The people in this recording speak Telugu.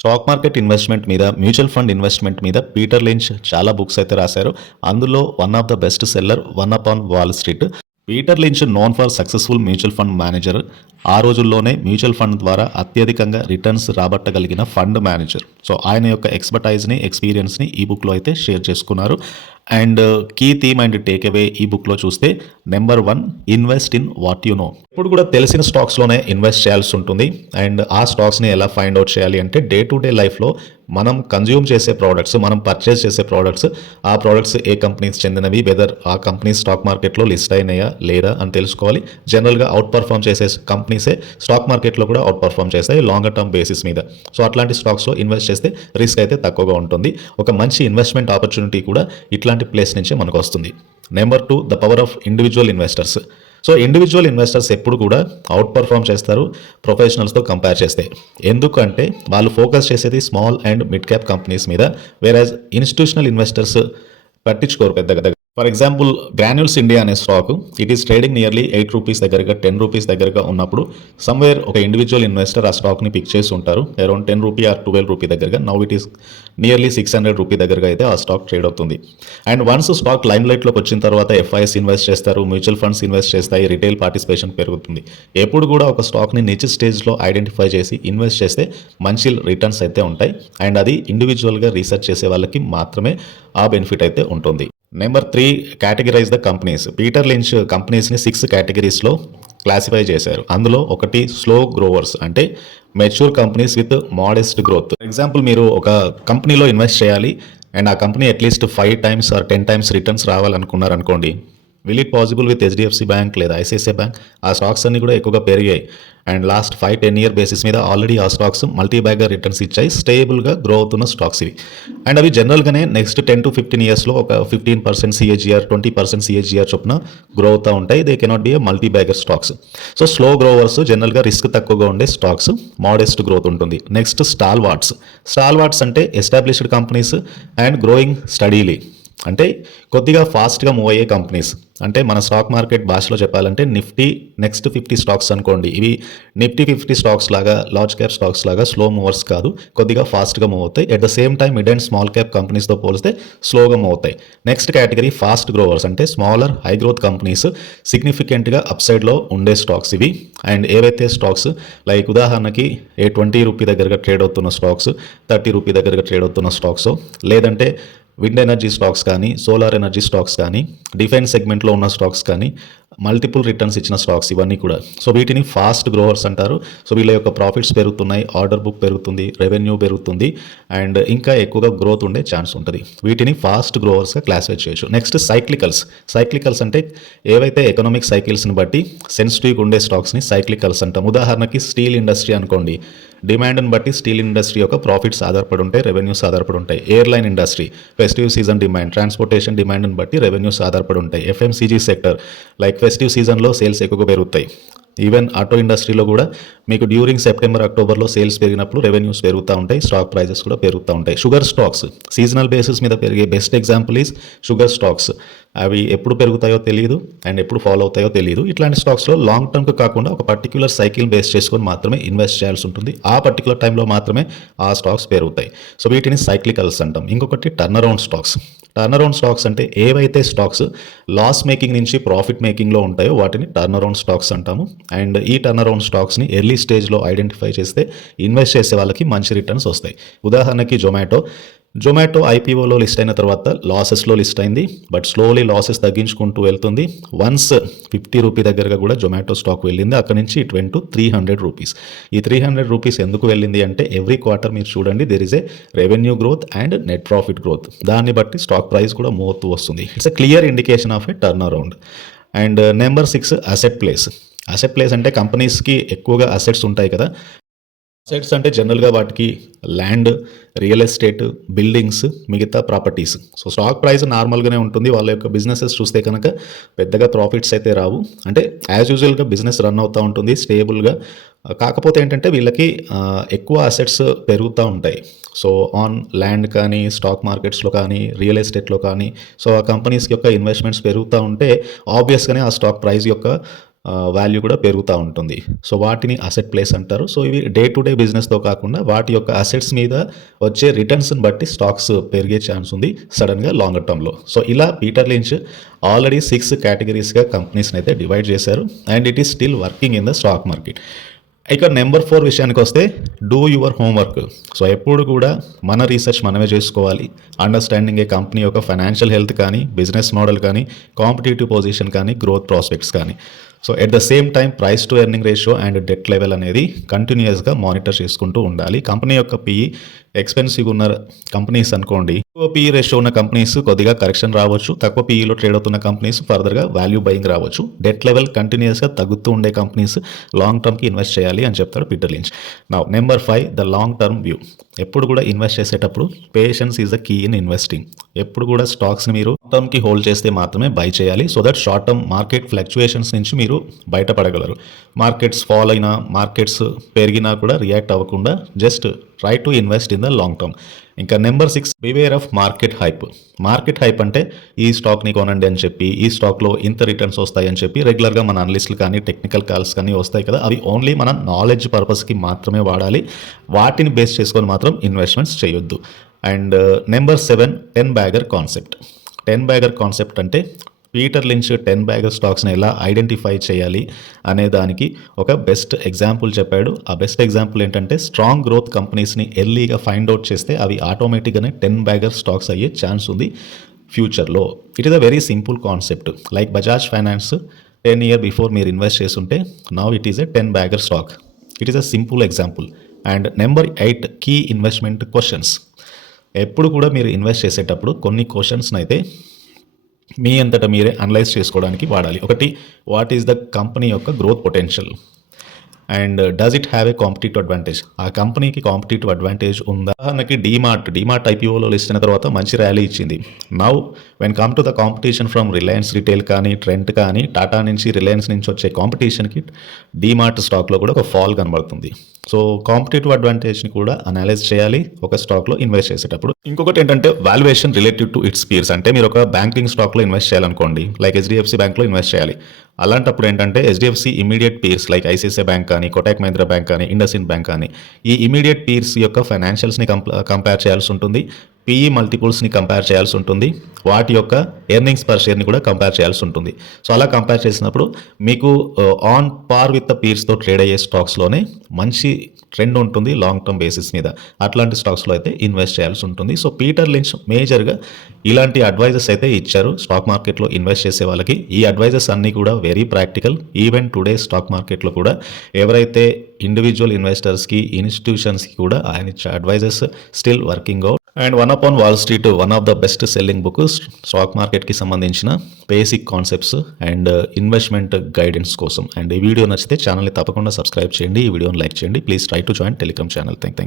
స్టాక్ మార్కెట్ ఇన్వెస్ట్మెంట్ మీద, మ్యూచువల్ ఫండ్ ఇన్వెస్ట్మెంట్ మీద పీటర్ లించ్ చాలా బుక్స్ అయితే రాశారు. అందులో one of the best seller 'one upon Wall Street'. Peter Lynch known for successful mutual fund manager. ఆ రోజుల్లోనే మ్యూచువల్ ఫండ్ ద్వారా అత్యధికంగా రిటర్న్స్ రాబట్టగలిగిన ఫండ్ మేనేజర్. సో ఆయన యొక్క ఎక్స్‌పర్టైజ్‌ని, ఎక్స్‌పీరియన్స్‌ని ఈ బుక్‌లో అయితే షేర్ చేసుకున్నారు. And key theme and take away ఈ బుక్‌లో చూస్తే number 1 invest in what you know. ఇప్పుడు కూడా తెలిసిన స్టాక్స్‌లోనే ఇన్వెస్ట్ చేయాల్సి ఉంటుంది. అండ్ ఆ స్టాక్స్‌ని ఎలా ఫైండ్ అవుట్ చేయాలి అంటే డే టు డే లైఫ్‌లో మనం కన్జ్యూమ్ చేసే ప్రోడక్ట్స్, మనం పర్చేస్ చేసే ప్రోడక్ట్స్, ఆ ప్రోడక్ట్స్ ఏ కంపెనీస్ చెందినవి, వెదర్ ఆ కంపెనీస్ స్టాక్ మార్కెట్‌లో లిస్ట్ అయినాయా లేదా అని తెలుసుకోవాలి. జనరల్‌గా అవుట్ పర్ఫార్మ్ చేసే కంపెనీసే స్టాక్ మార్కెట్‌లో కూడా అవుట్ పర్ఫార్మ్ చేస్తాయి లాంగర్ టర్మ్ బేసిస్ మీద. సో అట్లాంటి స్టాక్స్‌లో ఇన్వెస్ట్ చేస్తే రిస్క్ అయితే తక్కువగా ఉంటుంది. ఒక మంచి ఇన్వెస్ట్మెంట్ ఆపర్చునిటీ కూడా ఇట్లాంటి ప్లేస్ నుంచే మనకు వస్తుంది. Number 2 the power of individual investors. So individual investors ఎప్పుడు కూడా అవుట్ పర్ఫార్మ్ చేస్తారు ప్రొఫెషనల్స్తో కంపేర్ చేస్తే. ఎందుకంటే వాళ్ళు ఫోకస్ చేసేది small and mid cap companies మీద, వేరాజ్ ఇన్స్టిట్యూషనల్ ఇన్వెస్టర్స్ పట్టించుకోరు పెద్దగా. ఫర్ ఎగ్జాంపుల్ గ్రాన్యూల్స్ ఇండియా అనే stock it is trading nearly ₹8 దగ్గరగా ₹10 దగ్గరగా ఉన్నప్పుడు సమ్వేర్ ఒక ఇండివిజువల్ ఇన్వెస్టర్ ఆ స్టాక్ని పిక్ చేసి ఉంటారు అరౌండ్ ₹10 ఆర్ ₹12 దగ్గరగా. నౌ ఇట్ ఈస్ నియర్లీ ₹600 దగ్గరగా అయితే ఆ స్టాక్ ట్రేడ్ అవుతుంది. అండ్ వన్స్ స్టాక్ లైమ్ లైట్లోకి వచ్చిన తర్వాత ఎఫ్ఐఎస్ ఇన్వెస్ట్ చేస్తారు, మ్యూచువల్ ఫండ్స్ ఇన్వెస్ట్ చేస్తాయి, రిటైల్ పార్టిసిపేషన్ పెరుగుతుంది. ఎప్పుడు కూడా ఒక స్టాక్ని నిచ్ స్టేజ్లో ఐడెంటిఫై చేసి ఇన్వెస్ట్ చేస్తే మంచి రిటర్న్స్ అయితే ఉంటాయి. అండ్ అది ఇండివిజువల్గా రీసెర్చ్ చేసే వాళ్ళకి మాత్రమే ఆ బెనిఫిట్ అయితే ఉంటుంది. Number 3 categorise the companies. Peter Lynch కంపెనీస్ని 6 కేటగిరీస్లో క్లాసిఫై చేశారు. అందులో ఒకటి స్లో గ్రోవర్స్, అంటే mature companies with modest growth. For example మీరు ఒక కంపెనీలో ఇన్వెస్ట్ చేయాలి అండ్ ఆ company at least 5 times or 10 times returns రావాలనుకున్నారనుకోండి, will it possible with HDFC bank లేదా ఐసిఐసిఐ బ్యాంక్? ఆ స్టాక్స్ అన్ని కూడా ఎక్కువగా పెరిగాయి అండ్ లాస్ట్ 5-10 ఇయర్ బేసిస్ మీద ఆల్రెడీ ఆ స్టాక్స్ మల్టీ బ్యాగర్ రిటర్న్స్ ఇచ్చాయి, స్టేబుల్గా గ్రో అవుతున్న స్టాక్స్ ఇవి. అండ్ అవి జనరల్గానే నెక్స్ట్ 10 to 15 ఇయర్స్లో ఒక 15% సిఏజిఆర్, 20% సిఏజిఆర్ చొప్పున గ్రో అవుతూ ఉంటాయి. They cannot be a multi bagger stocks. So slow growers జనరల్గా రిస్క్ తక్కువగా ఉండే స్టాక్స్, మోడెస్ట్ గ్రోత్ ఉంటుంది. నెక్స్ట్ స్టాల్వార్ట్స్. స్టాల్వార్ట్స్ అంటే established companies and growing steadily, అంటే కొద్దిగా ఫాస్ట్గా మూవ్ అయ్యే కంపెనీస్. అంటే మన స్టాక్ మార్కెట్ భాషలో చెప్పాలంటే నిఫ్టీ నెక్స్ట్ 50 స్టాక్స్ అనుకోండి. ఇవి నిఫ్టీ 50 స్టాక్స్ లాగా, లార్జ్ క్యాప్ స్టాక్స్ లాగా స్లో మూవర్స్ కాదు, కొద్దిగా ఫాస్ట్గా మూవ్ అవుతాయి. At the same time mid and small cap కంపెనీస్తో పోలిస్తే స్లోగా మూవ్ అవుతాయి. నెక్స్ట్ కేటగిరీ ఫాస్ట్ గ్రోవర్స్, అంటే స్మాలర్ హై గ్రోత్ కంపెనీస్, సిగ్నిఫికెంట్గా అప్ సైడ్లో ఉండే స్టాక్స్ ఇవి. అండ్ ఏవైతే స్టాక్స్ లైక్ ఉదాహరణకి ₹20 దగ్గరగా ట్రేడ్ అవుతున్న స్టాక్స్, ₹30 దగ్గరగా ట్రేడ్ అవుతున్న స్టాక్స్, లేదంటే విండ్ ఎనర్జీ స్టాక్స్ కానీ, సోలార్ ఎనర్జీ స్టాక్స్ కానీ, డిఫెన్స్ సెగ్మెంట్లో ఉన్న స్టాక్స్ కానీ, మల్టిపుల్ రిటర్న్స్ ఇచ్చిన స్టాక్స్ ఇవన్నీ కూడా. సో వీటిని ఫాస్ట్ గ్రోవర్స్ అంటారు. సో వీళ్ళ యొక్క ప్రాఫిట్స్ పెరుగుతున్నాయి, ఆర్డర్ బుక్ పెరుగుతుంది, రెవెన్యూ పెరుగుతుంది అండ్ ఇంకా ఎక్కువగా గ్రోత్ ఉండే ఛాన్స్ ఉంటుంది. వీటిని ఫాస్ట్ గ్రోవర్స్గా క్లాసిఫై చేయొచ్చు. Next cyclicals. సైక్లికల్స్ అంటే ఏవైతే ఎకనామిక్ సైకిల్స్ని బట్టి సెన్సిటివ్గా ఉండే స్టాక్స్ని సైక్లికల్స్ అంటాం. ఉదాహరణకి స్టీల్ ఇండస్ట్రీ అనుకోండి, డిమాండ్ని బట్టి స్టీల్ ఇండస్ట్రీ యొక్క ప్రాఫిట్స్ ఆధారపడి ఉంటాయి, రెవెన్యూస్ ఆధారపడి ఉంటాయి. Airline industry festive season demand, transportation డిమాండ్ని బట్టి రెవెన్యూస్ ఆధారపడి ఉంటాయి. ఎఫ్ఎంసీజీ సెక్టర్ లైక్ ఫెస్టివ్ సీజన్లో సేల్స్ ఎక్కువగా పెరుగుతాయి. ఈవెన్ ఆటో ఇండస్ట్రీలో కూడా మీకు డ్యూరింగ్ సెప్టెంబర్, అక్టోబర్లో సేల్స్ పెరిగినప్పుడు రెవెన్యూస్ పెరుగుతూ ఉంటాయి, స్టాక్ ప్రైజెస్ కూడా పెరుగుతూ ఉంటాయి. షుగర్ స్టాక్స్ సీజనల్ బేసిస్ మీద పెరిగే best example is sugar stocks. అవి ఎప్పుడు పెరుగుతాయో తెలియదు అండ్ ఎప్పుడు ఫాలో అవుతాయో తెలియదు. ఇట్లాంటి స్టాక్స్లో లాంగ్ టర్మ్కి కాకుండా ఒక పర్టిక్యులర్ సైకిల్ బేస్ చేసుకొని మాత్రమే ఇన్వెస్ట్ చేయాల్సి ఉంటుంది. ఆ పర్టికులర్ టైంలో మాత్రమే ఆ స్టాక్స్ పెరుగుతాయి. సో వీటిని సైక్లికల్స్ అంటాం. ఇంకొకటి turn around stocks. Turn around stocks అంటే ఏవైతే స్టాక్స్ లాస్ మేకింగ్ నుంచి ప్రాఫిట్ మేకింగ్లో ఉంటాయో వాటిని టర్న్ అరౌండ్ స్టాక్స్ అంటాము. అండ్ ఈ టర్న్ అరౌండ్ స్టాక్స్ని ఎర్లీ స్టేజ్లో ఐడెంటిఫై చేస్తే ఇన్వెస్ట్ చేసే వాళ్ళకి మంచి రిటర్న్స్ వస్తాయి. ఉదాహరణకి జొమాటో ఐపీఓలో లిస్ట్ అయిన తర్వాత లాసెస్లో లిస్ట్ అయింది, బట్ స్లోలీ లాసెస్ తగ్గించుకుంటూ వెళ్తుంది. వన్స్ ₹50 దగ్గరగా కూడా జొమాటో స్టాక్ వెళ్ళింది. అక్కడ నుంచి ఇట్ వెంట్ టు ₹300. ఈ ₹300 ఎందుకు వెళ్ళింది అంటే ఎవ్రీ క్వార్టర్ మీరు చూడండి there is a revenue growth and net profit growth. దాన్ని బట్టి స్టాక్ ప్రైస్ కూడా మూవ్ అవుతూ వస్తుంది. It's a clear indication of A turn around. And number 6 asset place. Asset place అంటే కంపెనీస్కి ఎక్కువగా అసెట్స్ ఉంటాయి కదా. అసెట్స్ అంటే జనరల్గా వాటికి ల్యాండ్, రియల్ ఎస్టేట్, బిల్డింగ్స్, మిగతా ప్రాపర్టీస్. సో స్టాక్ ప్రైస్ నార్మల్గానే ఉంటుంది. వాళ్ళ యొక్క బిజినెసెస్ చూస్తే కనుక పెద్దగా ప్రాఫిట్స్ అయితే రావు. అంటే యాజ్ యూజువల్గా బిజినెస్ రన్ అవుతూ ఉంటుంది స్టేబుల్గా. కాకపోతే ఏంటంటే వీళ్ళకి ఎక్కువ అసెట్స్ పెరుగుతూ ఉంటాయి. సో ఆన్ ల్యాండ్ కానీ, స్టాక్ మార్కెట్స్లో కానీ, రియల్ ఎస్టేట్లో కానీ, సో ఆ కంపెనీస్ యొక్క ఇన్వెస్ట్మెంట్స్ పెరుగుతూ ఉంటే ఆబ్వియస్గానే ఆ స్టాక్ ప్రైస్ యొక్క వాల్యూ కూడా పెరుగుతూ ఉంటుంది. సో వాటిని అసెట్ ప్లేస్ అంటారు. సో ఇవి డే టు డే బిజినెస్‌తో కాకుండా వాటి యొక్క అసెట్స్ మీద వచ్చే రిటర్న్స్‌ని బట్టి స్టాక్స్ పెరిగే ఛాన్స్ ఉంది సడెన్‌గా లాంగర్ టర్మ్‌లో. సో ఇలా పీటర్ లించ్ ఆల్రెడీ 6 కేటగిరీస్‌గా కంపెనీస్‌నైతే డివైడ్ చేశారు. And it is still working in the stock market. ఇక నెంబర్ 4 విషయానికొస్తే డూ యువర్ హోంవర్క్. సో ఎప్పుడు కూడా మన రీసెర్చ్ మనమే చేసుకోవాలి. అండర్‌స్టాండింగ్ ఏ కంపెనీ యొక్క ఫైనాన్షియల్ హెల్త్ కానీ, బిజినెస్ మోడల్ కానీ, కాంపిటీటివ్ పొజిషన్ కానీ, గ్రోత్ ప్రాస్పెక్ట్స్ కానీ. So at the same time price to earning ratio and debt level అనేది కంటిన్యూయస్‌గా మానిటర్ చేసుకుంటూ ఉండాలి. కంపెనీ యొక్క పీఈ ఎక్స్‌పెన్సివ్‌గా ఉన్న కంపెనీస్ అనుకోండి, ఎక్కువ పీఈ రేషియో ఉన్న కంపెనీస్ కొద్దిగా కరెక్షన్ రావచ్చు. తక్కువ పీఈలో ట్రేడ్ అవుతున్న కంపెనీస్ ఫర్దర్‌గా వాల్యూ బయింగ్ రావచ్చు. డెట్ లెవెల్ కంటిన్యూయస్‌గా తగ్గుతూ ఉండే కంపెనీస్ లాంగ్ టర్మ్‌కి ఇన్వెస్ట్ చేయాలి అని చెప్తాడు Peter Lynch. Now number 5 the long term view. ఎప్పుడు కూడా ఇన్వెస్ట్ చేసేటప్పుడు patience is the key in investing. ఎప్పుడు కూడా స్టాక్స్‌ని మీరు టర్మ్‌కి హోల్డ్ చేస్తే మాత్రమే బై చేయాలి. So that short term market fluctuations నుంచి మీరు బయటపడగలరు. మార్కెట్స్ ఫాల్ అయినా, మార్కెట్స్ పెరిగినా కూడా రియాక్ట్ అవ్వకుండా just try to invest in the long term. ఇంకా number 6 beware of market hype. Market hype అంటే ఈ స్టాక్ని కొనండి అని చెప్పి, ఈ స్టాక్లో ఇంత రిటర్న్స్ వస్తాయని చెప్పి రెగ్యులర్గా మన అనలిస్టులు కానీ, టెక్నికల్ కాల్స్ కానీ వస్తాయి కదా, అవి ఓన్లీ మన నాలెడ్జ్ పర్పస్కి మాత్రమే వాడాలి. వాటిని బేస్ చేసుకొని మాత్రం ఇన్వెస్ట్మెంట్స్ చేయొద్దు. And number 7 10 bagger concept. 10 bagger concept అంటే పీటర్ లించ్ 10 బ్యాగర్ స్టాక్స్ని ఎలా ఐడెంటిఫై చేయాలి అనే దానికి ఒక బెస్ట్ ఎగ్జాంపుల్ చెప్పాడు. ఆ బెస్ట్ ఎగ్జాంపుల్ ఏంటంటే స్ట్రాంగ్ గ్రోత్ కంపెనీస్ని ఎర్లీగా ఫైండ్ అవుట్ చేస్తే అవి ఆటోమేటిక్గానే 10 బ్యాగర్ స్టాక్స్ అయ్యే ఛాన్స్ ఉంది ఫ్యూచర్లో. It is a very simple concept. Like Bajaj finance 10 year before మీరు ఇన్వెస్ట్ చేస్తుంటే now it is a 10 bagger stock. It is a simple example. And number 8 key investment questions. ఎప్పుడు కూడా మీరు ఇన్వెస్ట్ చేసేటప్పుడు కొన్ని క్వశ్చన్స్ని అయితే మీ అంతటా మీరే అనలైజ్ చేసుకోవడానికి వాడాలి. ఒకటి, వాట్ ఈస్ ద కంపెనీ యొక్క growth potential and does it have a competitive advantage. ఆ కంపెనీకి కాంపిటేటివ్ అడ్వాంటేజ్ ఉందా? ఉదాహరణకి డీమార్ట్ ఐపీఓలో లిస్ట్ అయిన తర్వాత మంచి ర్యాలీ ఇచ్చింది. Now when come to the competition from Reliance retail కానీ, ట్రెంట్ కానీ, టాటా నుంచి, రిలయన్స్ నుంచి వచ్చే కాంపిటీషన్కి డీమార్ట్ స్టాక్లో కూడా ఒక ఫాల్ కనబడుతుంది. సో కాంపిటేటివ్ అడ్వాంటేజ్ని కూడా అనలైజ్ చేయాలి ఒక స్టాక్లో ఇన్వెస్ట్ చేసేటప్పుడు. ఇంకొకటి ఏంటంటే valuation relative to it's peers. అంటే మీరు ఒక బ్యాంకింగ్ స్టాక్లో ఇన్వెస్ట్ చేయాలనుకోండి, లైక్ హెచ్డిఎఫ్సి బ్యాంక్లో ఇన్వెస్ట్ చేయాలి. అలాంటప్పుడు ఏంటంటే HDFC immediate peers like ICICI bank కానీ, కోటక్ మహీంద్రా బ్యాంక్ కానీ, ఇండస్ఇండ్ బ్యాంక్ కానీ, ఈ ఇమీడియట్ పీర్స్ యొక్క ఫైనాన్షియల్స్ని కంపేర్ చేయాల్సి ఉంటుంది. పీఈ మల్టిపుల్స్ని కంపేర్ చేయాల్సి ఉంటుంది. వాటి యొక్క ఎర్నింగ్స్ పర్ షేర్ని కూడా కంపేర్ చేయాల్సి ఉంటుంది. సో అలా కంపేర్ చేసినప్పుడు మీకు on par with the పీర్స్తో trade అయ్యే స్టాక్స్లోనే మంచి ట్రెండ్ ఉంటుంది లాంగ్ టర్మ్ బేసిస్ మీద. అట్లాంటి స్టాక్స్లో అయితే ఇన్వెస్ట్ చేయాల్సి ఉంటుంది. సో పీటర్ లించ్ మేజర్గా ఇలాంటి అడ్వైజెస్ అయితే ఇచ్చారు స్టాక్ మార్కెట్లో ఇన్వెస్ట్ చేసే వాళ్ళకి. ఈ అడ్వైజెస్ అన్నీ కూడా very practical. Even today stock మార్కెట్లో కూడా ఎవరైతే ఇండివిజువల్ ఇన్వెస్టర్స్కి, ఇన్స్టిట్యూషన్స్కి కూడా ఆయన ఇచ్చే advises still working out. And one upon Wall Street one of the best selling book stock మార్కెట్కి సంబంధించిన basic concepts and investment guidance కోసం. అండ్ ఈ వీడియో నచ్చితే ఛానల్ని తప్పకుండా సబ్స్క్రైబ్ చేయండి, ఈ వీడియోని లైక్ చేయండి. Please try to join Telegram channel. Thank